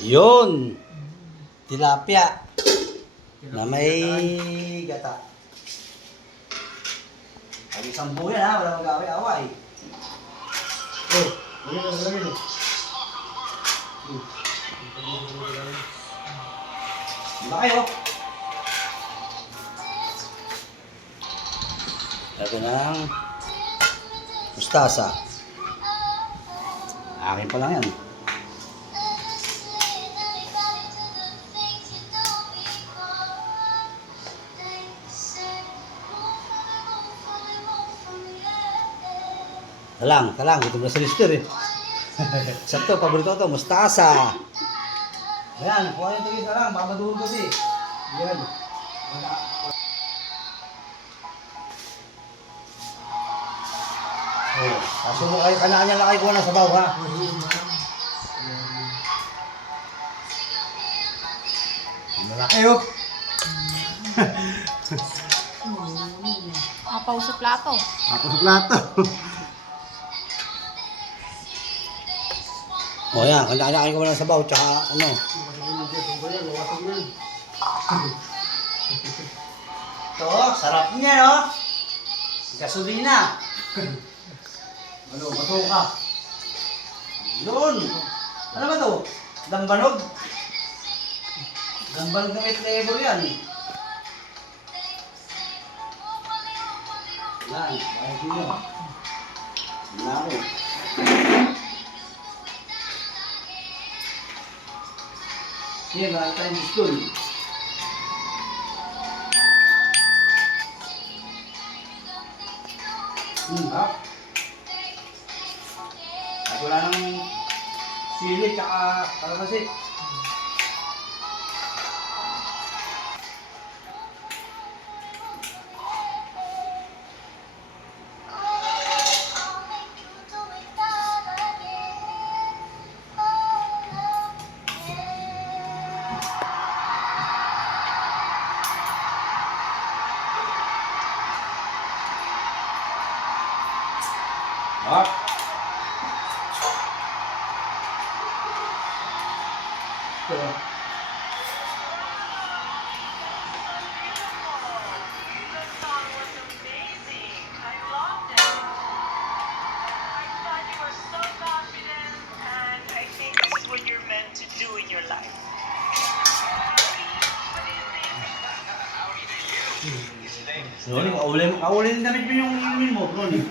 Yun. Tilapia. Na may gata. Ay, isang buhay ha. Wala mag-away-away. Oh, lagyan. Laki oh. Lagyan ng mustasa. Akin pa lang yan. Talang, gutom na sa lister eh. Sakto, paborito ko ito, mustasa. Ayan, kuha yung tigis na lang, baka maduhog kasi. Ayan. Oh, kaso mo kayo, kanya-kanya lang kayo kuha ng sabaw ha. Malaki oh. Apaw sa plato. Ako sa plato. O yan, kanya-kanya ko ng sabaw, tsaka ano. Ito, sarap niya no? Gasolina. Ano, bato ka. Yun. Ano ba to? Dambanog? Dambanog na may flavor yan. Yan, bakit nyo? Yan ako. Sige, bakit tayong gusto? Ha? At wala nang sili, tsaka kalabasi. Ha? Ito. Ronnie, kaulin yung damit mo yung inumin mo, Ronnie.